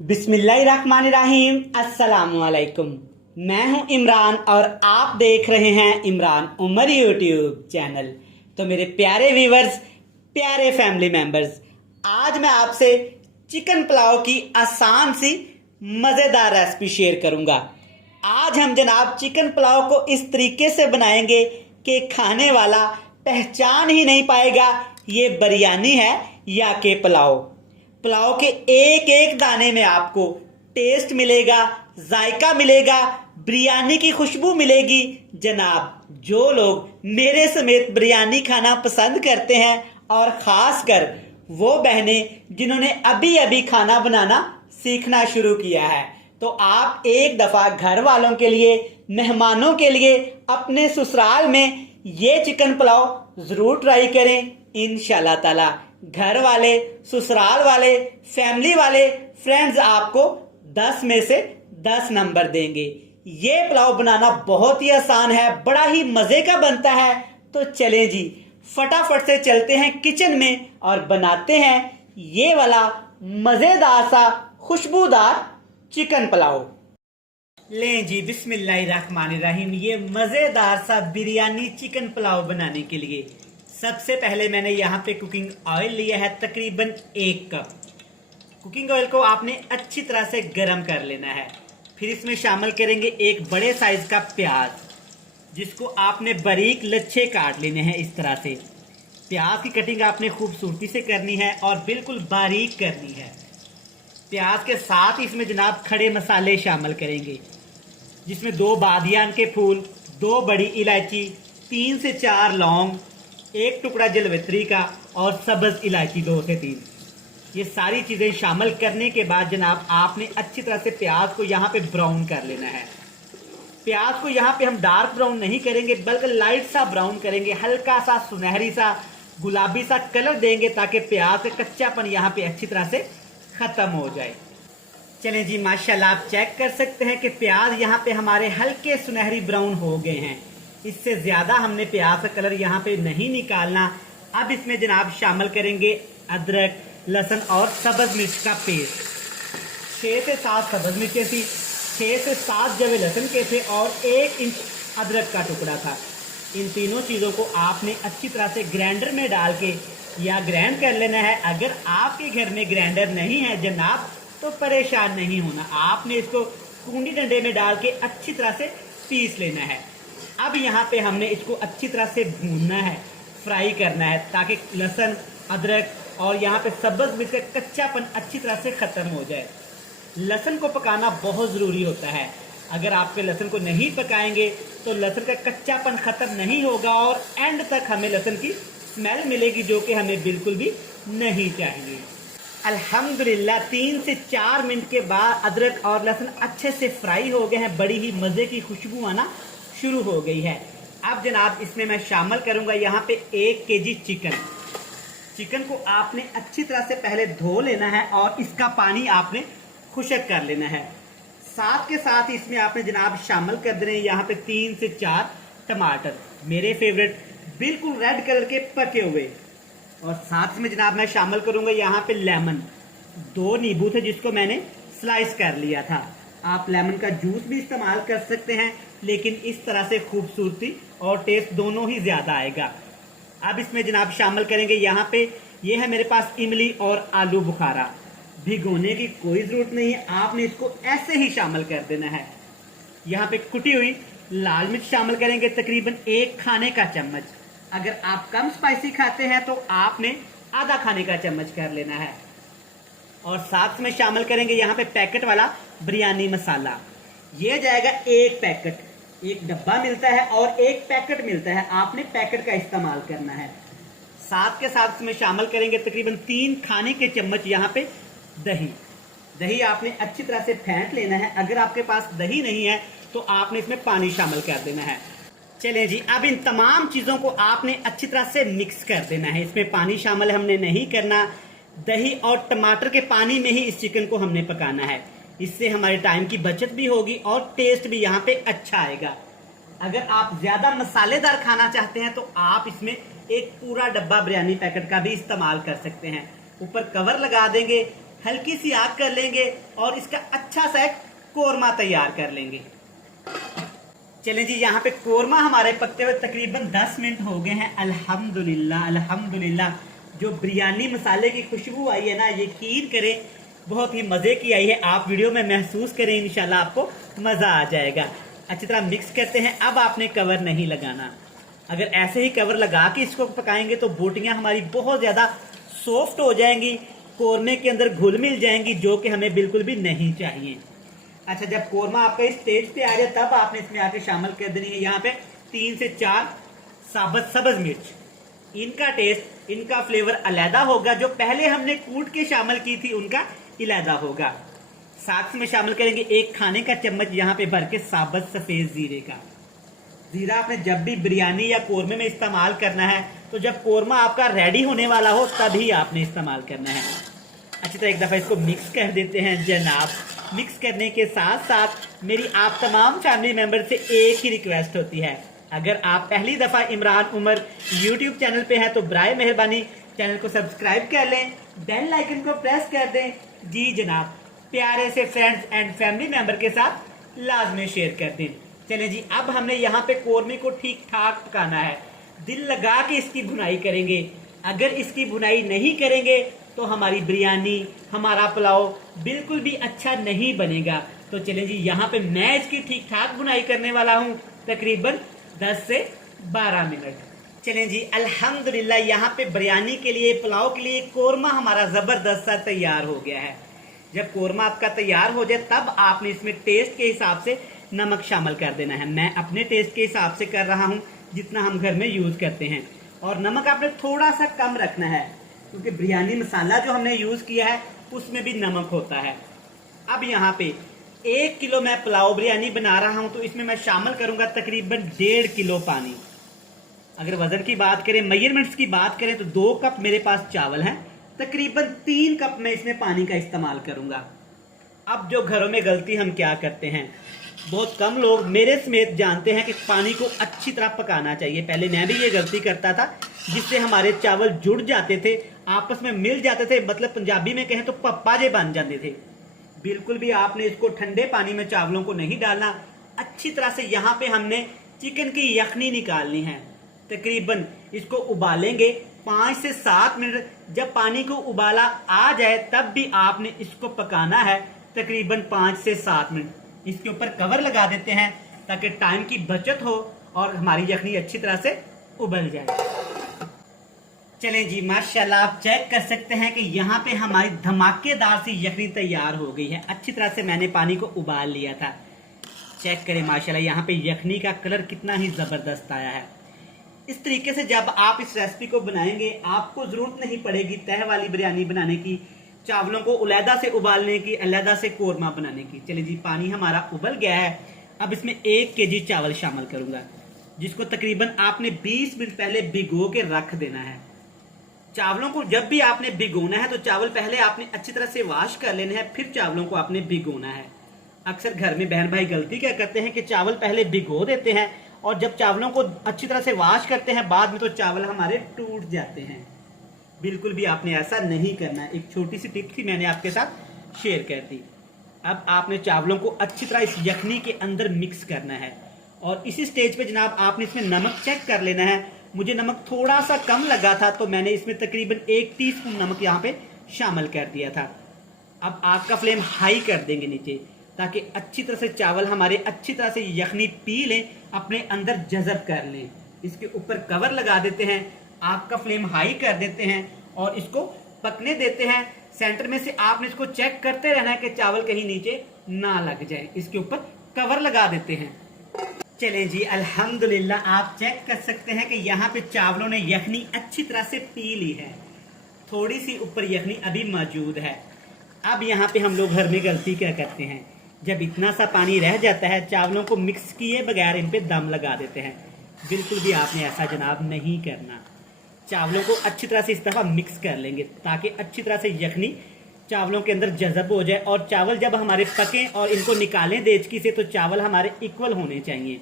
बिस्मिल्लाहिर्रहमानिर्रहीम। अस्सलामुअलैकुम। मैं हूं इमरान और आप देख रहे हैं इमरान उमर यूट्यूब चैनल। तो मेरे प्यारे व्यूवर्स, प्यारे फैमिली मेंबर्स, आज मैं आपसे चिकन पुलाव की आसान सी मज़ेदार रेसिपी शेयर करूंगा। आज हम जनाब चिकन पुलाव को इस तरीके से बनाएंगे कि खाने वाला पहचान ही नहीं पाएगा ये बिरयानी है या के पुलाव। पुलाव के एक एक दाने में आपको टेस्ट मिलेगा, जायका मिलेगा, बिरयानी की खुशबू मिलेगी। जनाब, जो लोग मेरे समेत बिरयानी खाना पसंद करते हैं और खासकर वो बहनें जिन्होंने अभी अभी खाना बनाना सीखना शुरू किया है, तो आप एक दफा घर वालों के लिए, मेहमानों के लिए, अपने ससुराल में ये चिकन पुलाव जरूर ट्राई करें। इंशाल्लाह ताला घर वाले, ससुराल वाले, फैमिली वाले, फ्रेंड्स आपको 10 में से 10 नंबर देंगे। ये पुलाव बनाना बहुत ही आसान है, बड़ा ही मजे का बनता है। तो चलें जी, फटाफट से चलते हैं किचन में और बनाते हैं ये वाला मजेदार सा खुशबूदार चिकन पुलाव। लें जी, बिस्मिल्लाहिर्रहमानिर्रहीम। ये मजेदार सा बिरयानी चिकन पुलाव बनाने के लिए सबसे पहले मैंने यहाँ पे कुकिंग ऑयल लिया है तकरीबन 1 कप। कुकिंग ऑयल को आपने अच्छी तरह से गर्म कर लेना है। फिर इसमें शामिल करेंगे एक बड़े साइज का प्याज, जिसको आपने बारीक लच्छे काट लेने हैं। इस तरह से प्याज की कटिंग आपने खूबसूरती से करनी है और बिल्कुल बारीक करनी है। प्याज के साथ इसमें जनाब खड़े मसाले शामिल करेंगे, जिसमें 2 बादियान के फूल, 2 बड़ी इलायची, 3 से 4 लौंग, 1 टुकड़ा जलवित्री का और सब्ज इलायची 2 से 3। ये सारी चीजें शामिल करने के बाद जनाब आपने अच्छी तरह से प्याज को यहाँ पे ब्राउन कर लेना है। प्याज को यहाँ पे हम डार्क ब्राउन नहीं करेंगे, बल्कि लाइट सा ब्राउन करेंगे, हल्का सा सुनहरी सा गुलाबी सा कलर देंगे, ताकि प्याज का कच्चापन यहाँ पे अच्छी तरह से खत्म हो जाए। चलें जी, माशाल्लाह आप चेक कर सकते हैं कि प्याज यहाँ पे हमारे हल्के सुनहरी ब्राउन हो गए हैं। इससे ज्यादा हमने प्याज का कलर यहाँ पे नहीं निकालना। अब इसमें जनाब शामिल करेंगे अदरक, लहसुन और सब्ज मिर्च का पेस्ट। 6 से 7 सब्ज मिर्चें थी, 6 से 7 जवे लहसुन के थे और 1 इंच अदरक का टुकड़ा था। इन तीनों चीजों को आपने अच्छी तरह से ग्राइंडर में डाल के या ग्राइंड कर लेना है। अगर आपके घर में ग्राइंडर नहीं है जनाब, तो परेशान नहीं होना, आपने इसको कूंडी डंडे में डाल के अच्छी तरह से पीस लेना है। अब यहाँ पे हमने इसको अच्छी तरह से भूनना है, फ्राई करना है, ताकि लहसुन, अदरक और यहाँ पे सब्ज मिर्च का कच्चापन अच्छी तरह से खत्म हो जाए। लहसुन को पकाना बहुत जरूरी होता है। अगर आपके लहसुन को नहीं पकाएंगे तो लहसुन का कच्चापन खत्म नहीं होगा और एंड तक हमें लहसुन की स्मेल मिलेगी, जो कि हमें बिल्कुल भी नहीं चाहिए। अल्हम्दुलिल्लाह 3 से 4 मिनट के बाद अदरक और लहसुन अच्छे से फ्राई हो गए हैं, बड़ी ही मजे की खुशबू आना शुरू हो गई है। अब जनाब इसमें मैं शामिल करूंगा यहाँ पे 1 केजी चिकन। चिकन को आपने अच्छी तरह से पहले धो लेना है और इसका पानी आपने खुश्क कर लेना है। साथ के साथ इसमें आपने जनाब शामिल कर देने यहाँ पे 3 से 4 टमाटर, मेरे फेवरेट बिल्कुल रेड कलर के पके हुए। और साथ में जनाब मैं शामिल करूंगा यहाँ पे लेमन, 2 नींबू थे जिसको मैंने स्लाइस कर लिया था। आप लेमन का जूस भी इस्तेमाल कर सकते हैं, लेकिन इस तरह से खूबसूरती और टेस्ट दोनों ही ज्यादा आएगा। अब इसमें जनाब शामिल करेंगे यहाँ पे, ये है मेरे पास इमली और आलू बुखारा। भिगोने की कोई जरूरत नहीं है, आपने इसको ऐसे ही शामिल कर देना है। यहाँ पे कुटी हुई लाल मिर्च शामिल करेंगे तकरीबन 1 खाने का चम्मच। अगर आप कम स्पाइसी खाते हैं तो आपने आधा खाने का चम्मच कर लेना है। और साथ में शामिल करेंगे यहाँ पे पैकेट वाला बिरयानी मसाला। ये जाएगा 1 पैकेट, 1 डब्बा मिलता है और 1 पैकेट मिलता है, आपने पैकेट का इस्तेमाल करना है। साथ के साथ में शामिल करेंगे तकरीबन 3 खाने के चम्मच यहाँ पे दही। दही आपने अच्छी तरह से फेंट लेना है। अगर आपके पास दही नहीं है तो आपने इसमें पानी शामिल कर देना है। चलें जी, अब इन तमाम चीजों को आपने अच्छी तरह से मिक्स कर देना है। इसमें पानी शामिल हमने नहीं करना, दही और टमाटर के पानी में ही इस चिकन को हमने पकाना है। इससे हमारे टाइम की बचत भी होगी और टेस्ट भी यहाँ पे अच्छा आएगा। अगर आप ज्यादा मसालेदार खाना चाहते हैं तो आप इसमें एक पूरा डब्बा बिरयानी पैकेट का भी इस्तेमाल कर सकते हैं। ऊपर कवर लगा देंगे, हल्की सी आग कर लेंगे और इसका अच्छा सा एक कोरमा तैयार कर लेंगे। चलें जी, यहाँ पे कोरमा हमारे पकते हुए तकरीबन 10 मिनट हो गए हैं। अल्हम्दुलिल्लाह अल्हम्दुलिल्लाह, जो बिरयानी मसाले की खुशबू आई है ना, यकीन करें बहुत ही मज़े की आई है। आप वीडियो में महसूस करें, इंशाल्लाह आपको मज़ा आ जाएगा। अच्छी तरह मिक्स करते हैं। अब आपने कवर नहीं लगाना। अगर ऐसे ही कवर लगा के इसको पकाएंगे तो बोटियां हमारी बहुत ज़्यादा सॉफ्ट हो जाएंगी, कोरमे के अंदर घुल मिल जाएंगी, जो कि हमें बिल्कुल भी नहीं चाहिए। अच्छा, जब कोरमा आपका इस स्टेज पे आ जाए तब आपने इसमें आके शामिल कर देनी है यहाँ पे 3 से 4 साबुत सब्ज मिर्च। इनका टेस्ट, इनका फ्लेवर अलहदा होगा। जो पहले हमने कूट के शामिल की थी उनका अलहदा होगा। साथ में शामिल करेंगे 1 खाने का चम्मच यहाँ पे भर के साबुत सफेद जीरे का। जीरा आपने जब भी बिरयानी या कोरमे में इस्तेमाल करना है तो जब कोरमा आपका रेडी होने वाला हो तभी आपने इस्तेमाल करना है। अच्छी तरह एक दफ़ा इसको मिक्स कर देते हैं जनाब। मिक्स करने के साथ साथ मेरी आप तमाम फैमिली मेंबर से एक ही रिक्वेस्ट होती है, अगर आप पहली दफ़ा इमरान उमर यूट्यूब चैनल पे हैं तो बराए मेहरबानी चैनल को सब्सक्राइब कर लें, बेल आइकन को प्रेस कर दें। जी जनाब, प्यारे से फ्रेंड्स एंड फैमिली मेंबर के साथ लाजमी शेयर कर दें। चलें जी, अब हमने यहाँ पे कोरमे को ठीक ठाक पकाना है। दिल लगा के इसकी भुनाई करेंगे। अगर इसकी भुनाई नहीं करेंगे तो हमारी बिरयानी, हमारा पुलाव बिल्कुल भी अच्छा नहीं बनेगा। तो चलें जी, यहाँ पे मैं इसकी ठीक ठाक भुनाई करने वाला हूँ, तकरीबन 10 से 12 मिनट। चलें जी, अल्हम्दुलिल्लाह यहाँ पे बिरयानी के लिए, पुलाव के लिए कोरमा हमारा ज़बरदस्त सा तैयार हो गया है। जब कोरमा आपका तैयार हो जाए तब आपने इसमें टेस्ट के हिसाब से नमक शामिल कर देना है। मैं अपने टेस्ट के हिसाब से कर रहा हूँ, जितना हम घर में यूज़ करते हैं। और नमक आपने थोड़ा सा कम रखना है क्योंकि बिरयानी मसाला जो हमने यूज़ किया है उसमें भी नमक होता है। अब यहाँ पे 1 किलो मैं पुलाव बिरयानी बना रहा हूँ तो इसमें मैं शामिल करूँगा तकरीबन 1.5 किलो पानी। अगर वज़न की बात करें, मेजरमेंट्स की बात करें तो 2 कप मेरे पास चावल हैं, तकरीबन 3 कप मैं इसमें पानी का इस्तेमाल करूँगा। अब जो घरों में गलती हम क्या करते हैं, बहुत कम लोग मेरे समेत जानते हैं कि पानी को अच्छी तरह पकाना चाहिए। पहले मैं भी ये गलती करता था, जिससे हमारे चावल जुड़ जाते थे, आपस में मिल जाते थे, मतलब पंजाबी में कहें तो पप्पाजे बन जाते थे। बिल्कुल भी आपने इसको ठंडे पानी में चावलों को नहीं डालना। अच्छी तरह से यहाँ पे हमने चिकन की यखनी निकालनी है। तकरीबन इसको उबालेंगे 5 से 7 मिनट। जब पानी को उबाला आ जाए तब भी आपने इसको पकाना है तकरीबन 5 से 7 मिनट। इसके ऊपर कवर लगा देते हैं ताकि टाइम की बचत हो और हमारी यखनी अच्छी तरह से उबल जाए। चलें जी, माशाल्लाह आप चेक कर सकते हैं कि यहाँ पे हमारी धमाकेदार सी यखनी तैयार हो गई है। अच्छी तरह से मैंने पानी को उबाल लिया था। चेक करें माशाल्लाह यहाँ पे यखनी का कलर कितना ही ज़बरदस्त आया है। इस तरीके से जब आप इस रेसिपी को बनाएंगे आपको ज़रूरत नहीं पड़ेगी तह वाली बिरयानी बनाने की, चावलों को अलहदा से उबालने की, अलहदा से कोरमा बनाने की। चलिए जी, पानी हमारा उबल गया है। अब इसमें 1 केजी चावल शामिल करूंगा, जिसको तकरीबन आपने 20 मिनट पहले भिगो के रख देना है। चावलों को जब भी आपने भिगोना है तो चावल पहले आपने अच्छी तरह से वॉश कर लेने हैं, फिर चावलों को आपने भिगोना है। अक्सर घर में बहन भाई गलती क्या करते हैं कि चावल पहले भिगो देते हैं और जब चावलों को अच्छी तरह से वॉश करते हैं बाद में तो चावल हमारे टूट जाते हैं। बिल्कुल भी आपने ऐसा नहीं करना है। एक छोटी सी टिप थी, मैंने आपके साथ शेयर कर दी। अब आपने चावलों को अच्छी तरह इस यखनी के अंदर मिक्स करना है और इसी स्टेज पे जनाब आपने इसमें नमक चेक कर लेना है। मुझे नमक थोड़ा सा कम लगा था तो मैंने इसमें तकरीबन 1 टीस्पून नमक यहाँ पे शामिल कर दिया था। अब आग का फ्लेम हाई कर देंगे नीचे, ताकि अच्छी तरह से चावल हमारे अच्छी तरह से यखनी पी लें, अपने अंदर जज़ब कर लें। इसके ऊपर कवर लगा देते हैं, आग का फ्लेम हाई कर देते हैं और इसको पकने देते हैं। सेंटर में से आपने इसको चेक करते रहना है कि चावल कहीं नीचे ना लग जाए। इसके ऊपर कवर लगा देते हैं। चलें जी, अल्हम्दुलिल्लाह आप चेक कर सकते हैं कि यहाँ पे चावलों ने यखनी अच्छी तरह से पी ली है। थोड़ी सी ऊपर यखनी अभी मौजूद है। अब यहाँ पे हम लोग घर में गलती क्या करते हैं, जब इतना सा पानी रह जाता है चावलों को मिक्स किए बगैर इन पे दम लगा देते हैं। बिल्कुल भी आपने ऐसा जनाब नहीं करना। चावलों को अच्छी तरह से इस दफ़ा मिक्स कर लेंगे ताकि अच्छी तरह से यखनी चावलों के अंदर जज़ब हो जाए। और चावल जब हमारे पकें और इनको निकालें देचकी से तो चावल हमारे इक्वल होने चाहिए,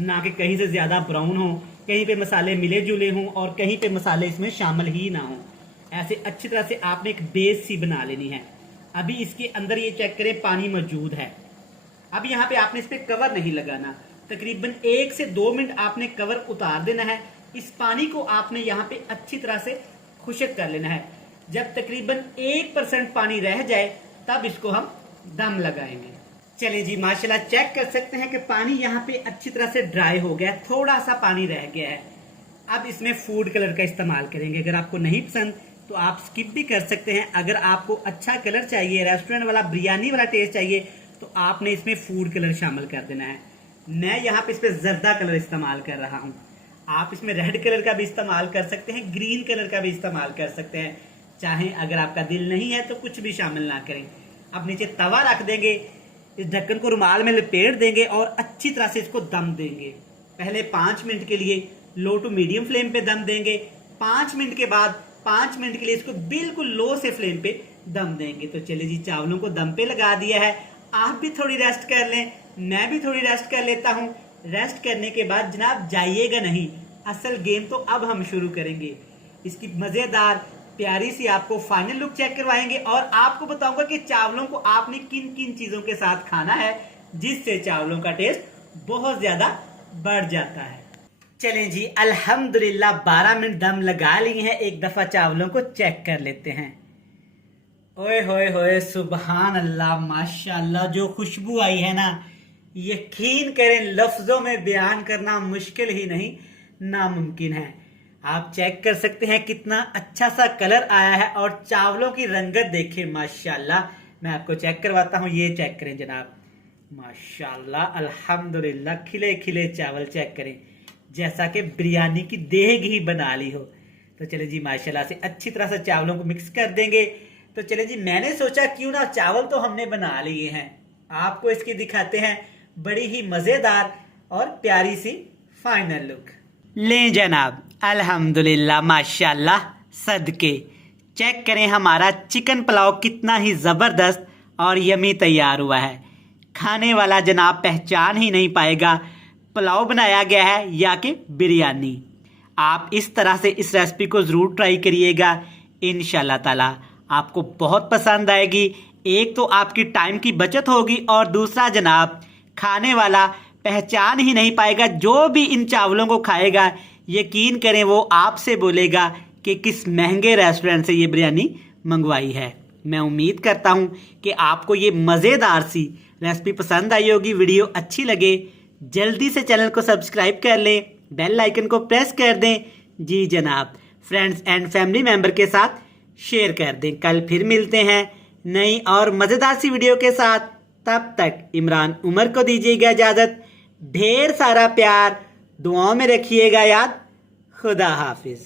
ना कि कहीं से ज़्यादा ब्राउन हो, कहीं पे मसाले मिले जुले हों और कहीं पे मसाले इसमें शामिल ही ना हों। ऐसे अच्छी तरह से आपने एक बेस सी बना लेनी है। अभी इसके अंदर ये चेक करें पानी मौजूद है। अब यहाँ पे आपने इस पे कवर नहीं लगाना, तकरीबन 1 से 2 मिनट आपने कवर उतार देना है। इस पानी को आपने यहाँ पे अच्छी तरह से खुश्क कर लेना है। जब तकरीबन 1% पानी रह जाए तब इसको हम दम लगाएंगे। चलिए जी, माशाल्लाह चेक कर सकते हैं कि पानी यहाँ पे अच्छी तरह से ड्राई हो गया, थोड़ा सा पानी रह गया है। अब इसमें फूड कलर का इस्तेमाल करेंगे। अगर आपको नहीं पसंद तो आप स्किप भी कर सकते हैं। अगर आपको अच्छा कलर चाहिए, रेस्टोरेंट वाला बिरयानी वाला टेस्ट चाहिए, तो आपने इसमें फूड कलर शामिल कर देना है। मैं यहाँ पे इस पे जर्दा कलर इस्तेमाल कर रहा हूँ। आप इसमें रेड कलर का भी इस्तेमाल कर सकते हैं, ग्रीन कलर का भी इस्तेमाल कर सकते हैं। चाहे अगर आपका दिल नहीं है तो कुछ भी शामिल ना करें। अब नीचे तवा रख देंगे, इस ढक्कन को रुमाल में लपेट देंगे और अच्छी तरह से इसको दम देंगे। पहले 5 मिनट के लिए लो टू मीडियम फ्लेम पे दम देंगे। 5 मिनट के बाद 5 मिनट के लिए इसको बिल्कुल लो से फ्लेम पे दम देंगे। तो चलिए जी, चावलों को दम पे लगा दिया है। आप भी थोड़ी रेस्ट कर लें, मैं भी थोड़ी रेस्ट कर लेता हूँ। रेस्ट करने के बाद जनाब जाइएगा नहीं, असल गेम तो अब हम शुरू करेंगे। इसकी मजेदार प्यारी सी आपको फाइनल लुक चेक करवाएंगे और आपको बताऊंगा कि चावलों को आपने किन किन चीजों के साथ खाना है जिससे चावलों का टेस्ट बहुत ज्यादा बढ़ जाता है। चलें जी, अल्हम्दुलिल्लाह 12 मिनट दम लगा लिए हैं। एक दफा चावलों को चेक कर लेते हैं। ओए होए होए, सुबहान अल्लाह, माशाअल्लाह, जो खुशबू आई है ना, यकीन करें लफ्जों में बयान करना मुश्किल ही नहीं, नामुमकिन है। आप चेक कर सकते हैं कितना अच्छा सा कलर आया है और चावलों की रंगत देखें माशाल्लाह। मैं आपको चेक करवाता हूँ, ये चेक करें जनाब, माशाल्लाह अल्हम्दुलिल्लाह, खिले खिले चावल चेक करें, जैसा कि बिरयानी की देग ही बना ली हो। तो चले जी, माशाल्लाह से अच्छी तरह से चावलों को मिक्स कर देंगे। तो चले जी, मैंने सोचा क्यों ना, चावल तो हमने बना लिए हैं, आपको इसकी दिखाते हैं बड़ी ही मजेदार और प्यारी सी फाइनल लुक। लें जनाब, अल्हम्दुलिल्लाह माशाल्लाह, सदके चेक करें हमारा चिकन पुलाव कितना ही ज़बरदस्त और यमी तैयार हुआ है। खाने वाला जनाब पहचान ही नहीं पाएगा पुलाव बनाया गया है या कि बिरयानी। आप इस तरह से इस रेसिपी को ज़रूर ट्राई करिएगा, इंशाल्लाह ताला आपको बहुत पसंद आएगी। एक तो आपकी टाइम की बचत होगी और दूसरा जनाब खाने वाला पहचान ही नहीं पाएगा। जो भी इन चावलों को खाएगा यकीन करें वो आपसे बोलेगा कि किस महंगे रेस्टोरेंट से ये बिरयानी मंगवाई है। मैं उम्मीद करता हूँ कि आपको ये मज़ेदार सी रेसिपी पसंद आई होगी। वीडियो अच्छी लगे जल्दी से चैनल को सब्सक्राइब कर लें, बेल आइकन को प्रेस कर दें। जी जनाब, फ्रेंड्स एंड फैमिली मेम्बर के साथ शेयर कर दें। कल फिर मिलते हैं नई और मज़ेदार सी वीडियो के साथ। तब तक इमरान उमर को दीजिएगा इजाज़त। ढेर सारा प्यार दुआओं में रखिएगा याद। खुदा हाफिज।